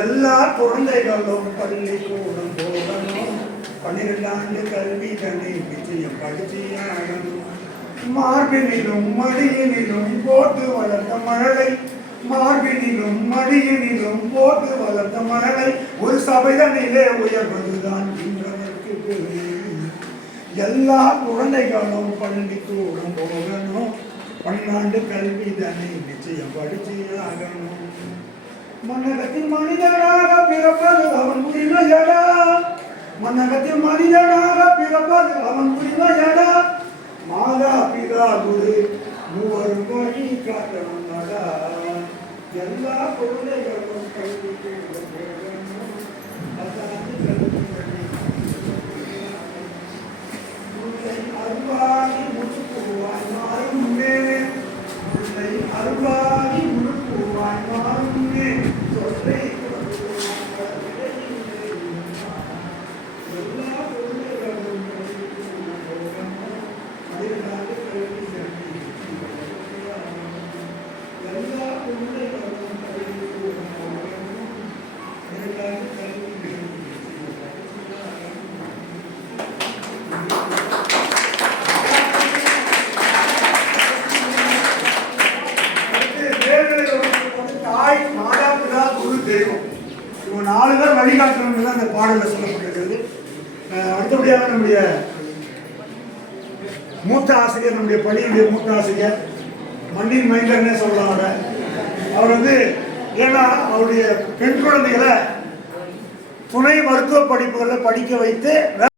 எல்லா குழந்தைகளும் பள்ளிக்கூடம் போகணும். 12 ஆண்டு கல்வி தன்னை நிச்சயம் படிச்சியாகணும். மார்பினிலும் மடியினிலும் போட்டு வளர்த்த மழலை, மார்பினிலும் மடியினிலும் போட்டு வளர்த்த மழலை, ஒரு சபைதனிலே உயர்வதுதான் இன்றதற்கு பெரிய. எல்லா குழந்தைகளும் பள்ளிக்கூடம் போகணும். 12 ஆண்டு கல்வி தன்னை நிச்சயம் படிச்சியாகணும். மன்னகத்தில் மனிதனாக பிறப்பது அவன் உரிமையடா, மன்னகத்தில் மனிதனாக பிறப்பது அவன் உரிமையடா. மாதா பிதா குரு மூவரும் வழி காட்டணும்டா. எல்லா குழந்தைகளும் பள்ளிக்கூடம் போகணும். 12 ஆண்டு கல்வி அருவாகி முழுக்குவாய் மாறுமே, உன்னை அருவாகி முழுக்குவாய் மாறுமே, சொல்லை எல்லா குழந்தைகளும் மனிதனாக கல்வி எல்லா குழந்தைகளும் பள்ளிக்கூடம் போகணும். மனிதனாக கல்வி தெய்வம். இவங்க 4 பேர் வழிகாட்டுறவங்க தான் அந்த பாடலில் சொல்லப்பட்டிருக்கிறது. அடுத்தபடியாக நம்முடைய மூத்த ஆசிரியர், நம்முடைய பள்ளியுடைய மூத்த ஆசிரியர் மண்ணின் மைந்தர்னே சொல்லலாம். அவர் ஏன்னா அவருடைய பெண் குழந்தைகளை துணை மருத்துவ படிப்புகளில் படிக்க வைத்து